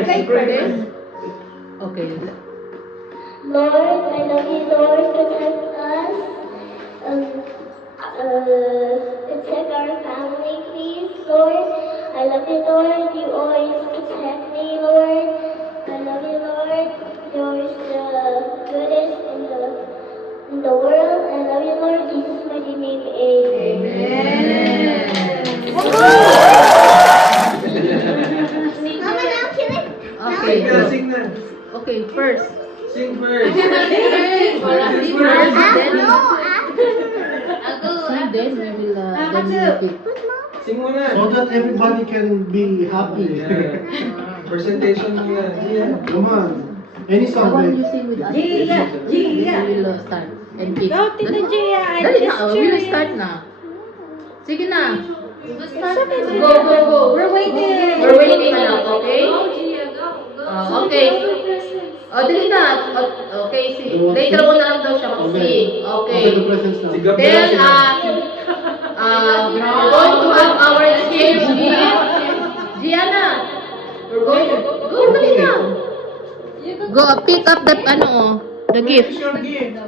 Okay. Lord, I love you, Lord, protect us. Protect our family, please, Lord. I love you, Lord. You always protect me, Lord. I love you, Lord. You're the goodest in the world. I love you, Lord. In Jesus' mighty name, amen. Mama, now kill it. Okay. Sing na. Okay, first. Sing first. Sing first, then No, after. sing, then we will pick. Sing mo na. So that everybody can be happy. Yeah. Presentation mo na. Yeah. Come on. Any The song, one you babe. sing with us. We will start and pick. Go, Tita Gia. I'm Dali na, just we will curious. start na. Sige na. Go, Go. We're waiting. We're waiting na, okay? Okay. Dali na. Okay, see. Later mo na lang daw siya mag-sing. Okay. Okay, the presents now. Sigap na Then, sila. we're going to have our exchange gift. Gianna, we're going to... Go, dali na. Go, pick up the, the gift. Your gift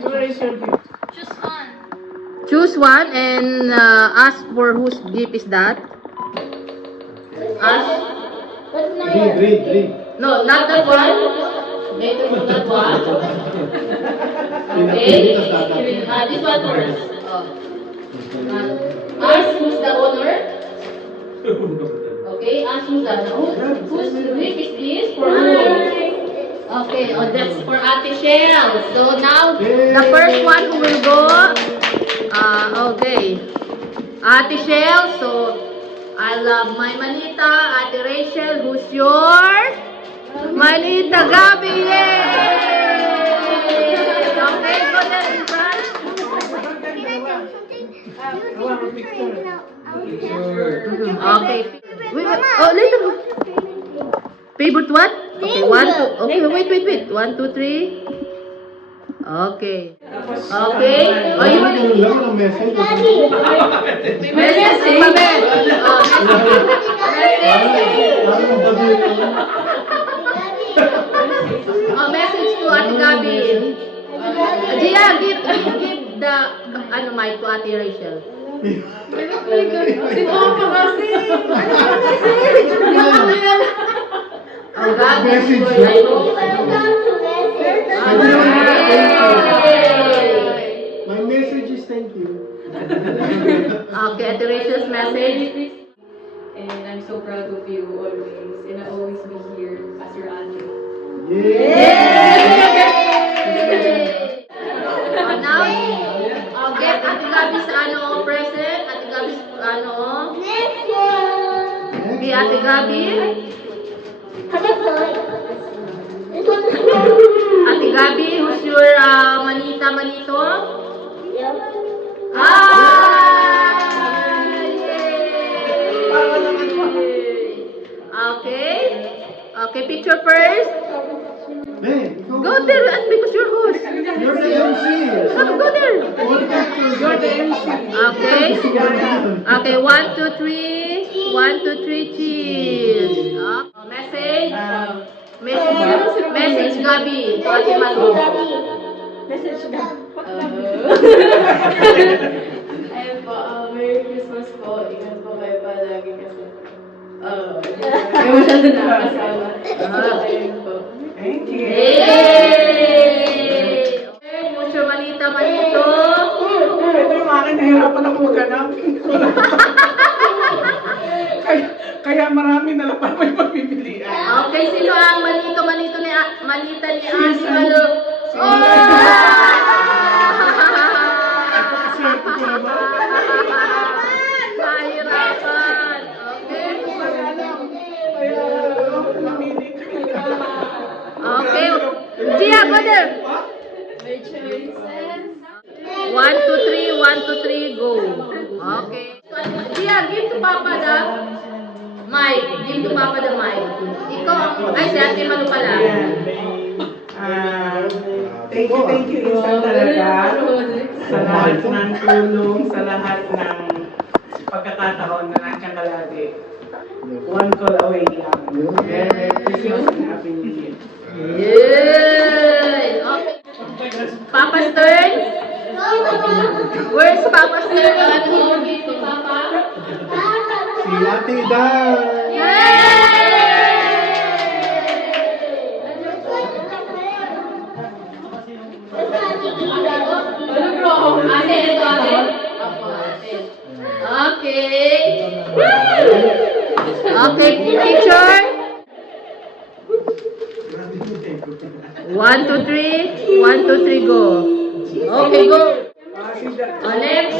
mo na. Choose one and ask for whose gift is that. Ask. Read. No, not that one. Later to that one. Okay. This one first. Ask who's the owner. Okay, ask who's the owner. Whose gift is this? For who? Okay, that's for Ate Shell. So now, the first one who will go, okay. Ate Shell, so I love my Manita. Ate Rachel, who's yours? Manita Gabi, yay! Okay, go there, Ivan. Okay. Later. Favorite what? Okay, wait. 1, 2, 3. Okay. Okay. Oh, you will... Ano lang ang message? Message, Mabel. Message to Ate Gabi. Gia, give the, mic to Ate Rachel. Oh, God, Message. My message is thank you. Okay, Ate Rachel's message. And I'm so proud of you always. And I'll always be here as your auntie. Now, get Ate Gabi's present. Ate Gabi's Next one. Be Ate Gabi. This one is Ate Gabi, who's your manito? Yep. Okay. Okay, picture first. Hey, Go there, and because you're host. You're the MC. Go there. All pictures. You're the MC. Okay. Okay, 1, 2, 3. 1, 2, 3, cheers. Message. Message, Gabi. Ate Malu. Ayun po, Merry Christmas po. Ingat po kayo palagi kasi. Kayo masyado nakakasama. Ayun po. Thank you. Yay! Okay, mucho manito. Ito yung akin, nahirapan ako maghanap. kaya marami na lang para may pagpipilian. Okay, sino ang manita ni Ate Malu? Napakaswerte ko naman. Mahirapan. Okay. Kaya, mamili ka. Okay. Gia, go there. My choices. 1, 2, 3. 1, 2, 3, go. Okay. Gia, give to Papa the mic. Give to Papa the mic. Ikaw ang... Ay, si Ate Malu pala. Thank you, Insan talaga. Sa lahat ng tulong, sa lahat ng pagkakataon na nandiyan ka lagi. One call away lang. Merry Christmas and Happy New Year. Yay! Okay. Papa's turn. Where's Papa's turn? Ano gift ni Papa? Si Ate Dan. Ano bro? Ate, ito ate? Opo, ate. Okay. Okay, picture. 1, 2, 3. 1, 2, 3, go. Okay, go. Next.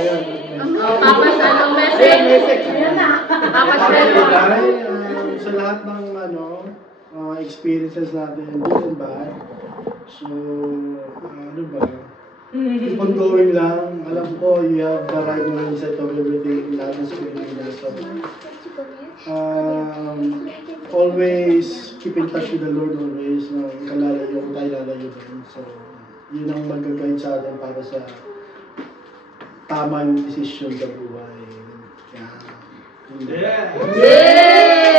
Papa's anong message? Papa's message. Dahil sa lahat ng experiences natin, good and bad. So, ano ba? Keep on going lang. Alam ko, you have the right mindset of everything. Lahat is going na. So, always keep in touch with the Lord always. No? Kalalayo, tayo lalayo din. So, yun ang mag-guide sa atin para sa tamang decision sa buhay. Yeah. Yay!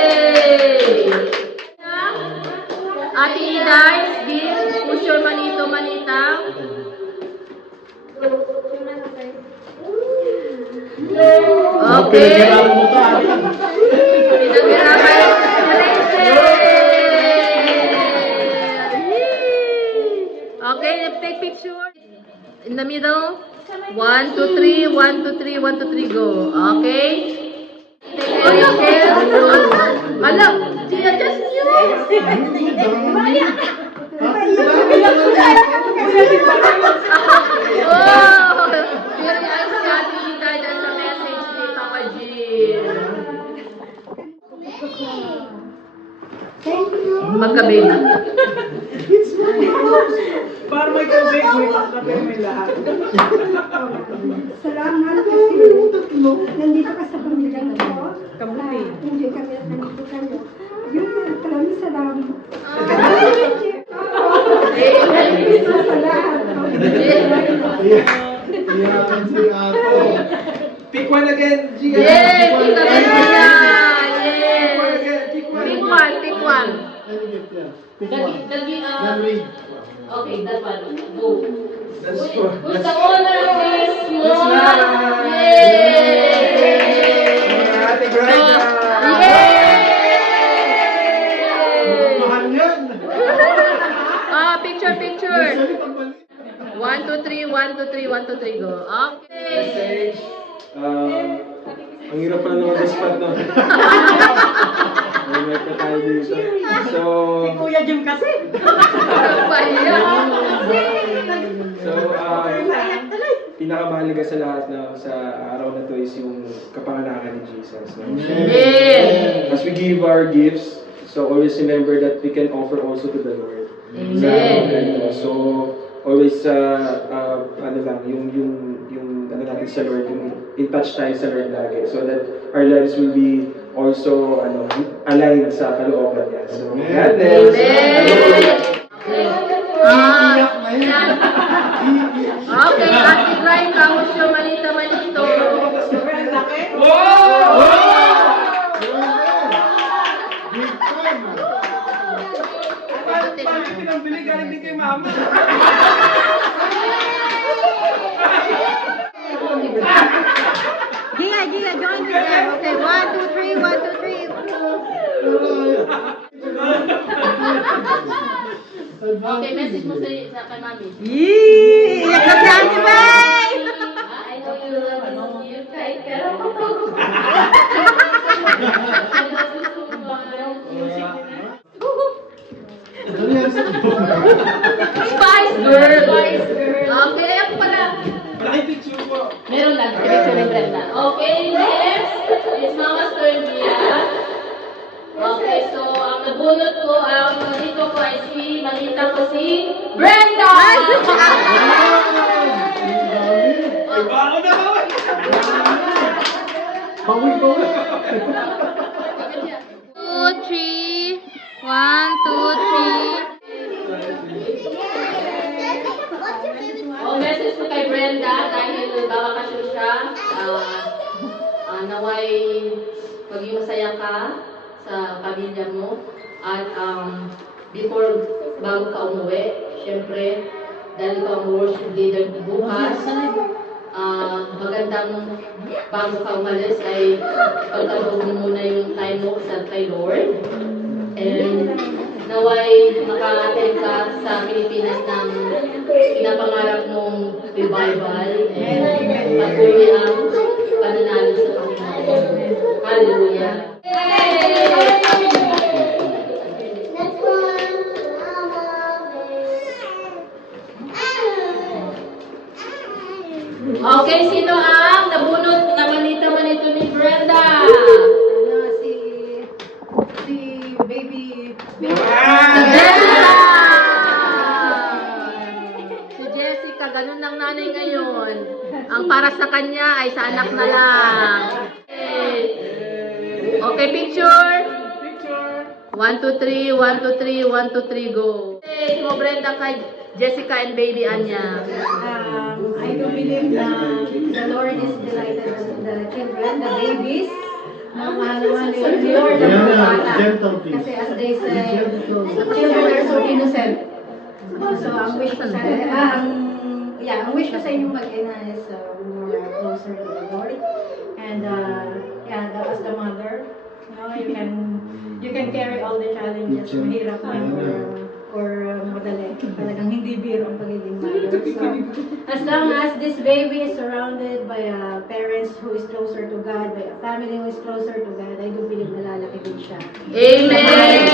Ate Iday, gift, push your manito, manita. Okay. Pinaghirapan mo to, Ate. Pinaghirapan yung Rachel. Okay, take picture. In the middle. 1, 2, 3, 1, 2, 3, 1, 2, 3, go. Okay? Rachel. Ano? Gia, just you. Oh! Pero ang sabi ni Dada sa message ni Papa Jim. Magkabi na. Para may kabig, may lahat. Salamat kasi nandito ka sa pamilya ko. Kamuti. Hindi kami at nandito kayo. Yun, maraming salamat. Sa lahat. Iyakan si Ate. Pick one again, Gia. Yay! Kita Pick Gia! one Yes! again. Pick one. Pick one, pick one. Any gift yan? Pick one. Then read. Okay, that one. Go. That's for. Who's the owner of this That's one? right. Yay! Ate Brenda. Yay! Mahal yan. Ah, picture, picture. Sorry, pagbalik. 1, 2, 3, 1, 2, 3, 1, 2, 3, go. Okay. Message. Ang hirap pala naman sa spot, no? May pa tayo dito. So, Kuya Jim kasi. Paya. so, pinakamahalaga sa lahat na sa araw na to is yung kapanganakan ni Jesus. No? Amen. As we give our gifts, so always remember that we can offer also to the Lord. Amen. So, always, ano lang, yung ano natin sa Lord, yung in touch tayo sa Lord lagi. So that our lives will be also, aligned sa kalooban niya. So, God bless. Okay, Ate Brian, kamus yung malito. Bakit pinambili galing din kay Mama? Gia, join me there. Okay, 1, 2, 3, 1, 2, 3. Okay, message mo sa kay Mami. Yee! Iyak na si Ate Bay! I know you love you, kahit pero Spice Girl! Okay, ako pala. Malaking picture po. Meron lang, picture ni Brenda. Okay, next. It's Mama's turn here. Okay, so ang nabunot ko, ang dito ko ay si, malita ko si Brenda! Bago na ba? Bawi. 2, 3. 1, 2, 3. Oh, message ko kay Brenda dahil babakasyon siya. Naway, maging masaya ka. sa pamilya mo. At bago ka umuwi, syempre, dahil ka ang worship leader bukas, magandang bago ka umalis ay pagkaroon mo muna yung time mo sa kay Lord. And naway maka-attend ka sa Pilipinas ng pinapangarap mong revival and patuloy ang pananalo sa Panginoon. Hallelujah! Next one, Mama Bear. Okay, sino ang nabunot na manita-manito ni Brenda? Si baby. Jessica! Si Jessica, ganun ng nanay ngayon. Ang para sa kanya ay sa anak na lang. Okay, picture. 1, 2, 3, 1, 2, 3, 1, 2, 3, go. Okay, mo Brenda kay Jessica and baby Anya. I do believe na the Lord is delighted with the children, the babies. Mahal naman ni Lord ang mga bata. Gentle, please. Kasi as they say, children are so innocent. So, ang wish ko sa ang wish ko sa inyo mag-ina is more closer to the Lord. And as the mother, you can carry all the challenges, mahirap man or madali. Talagang hindi biro ang pagiging mother. So, as long as this baby is surrounded by parents who is closer to God, by a family who is closer to God, I do believe na lalaki din siya. Amen!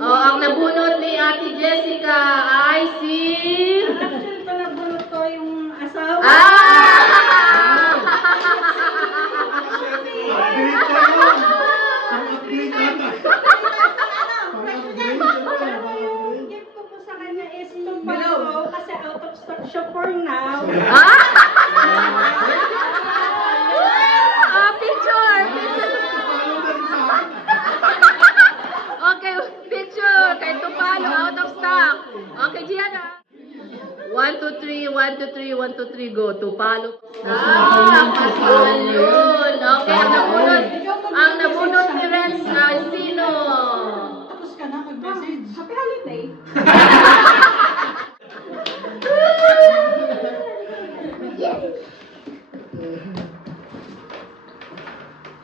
Ang nabunot ni Ate Jessica ay si... Actually, palabunot ko yung asawa. Yung gift ko po sa kanya is tumpalo kasi out of stock siya for now. Picture! Okay, picture! Kay Tupalo, out of stock. Okay, Gianna. 1, 2, 3, 1, 2, 3, 1, 2, 3, go. Tupalo. Kasal yun. Okay, ang nabunot ni Renz ay sino? Tapos ka na mag-message. Happy holiday.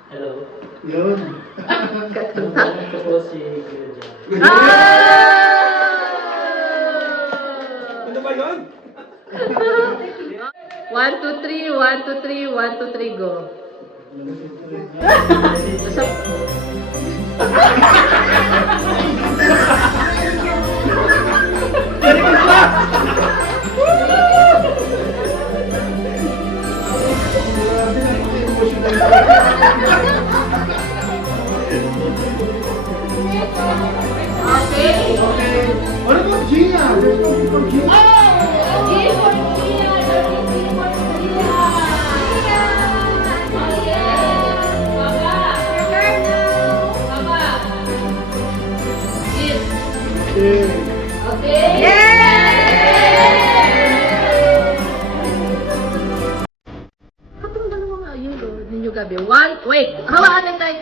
Hello. Yun. Ito po si Kuya John. Ano ba yun? 1, 2, 3, 1, 2, 3, 1, 2, 3, go. Okay. What about Gina? There's no for Gina. Kapag dalawa nga yun, ninyo gabi. 1, wait, hawakan tayo.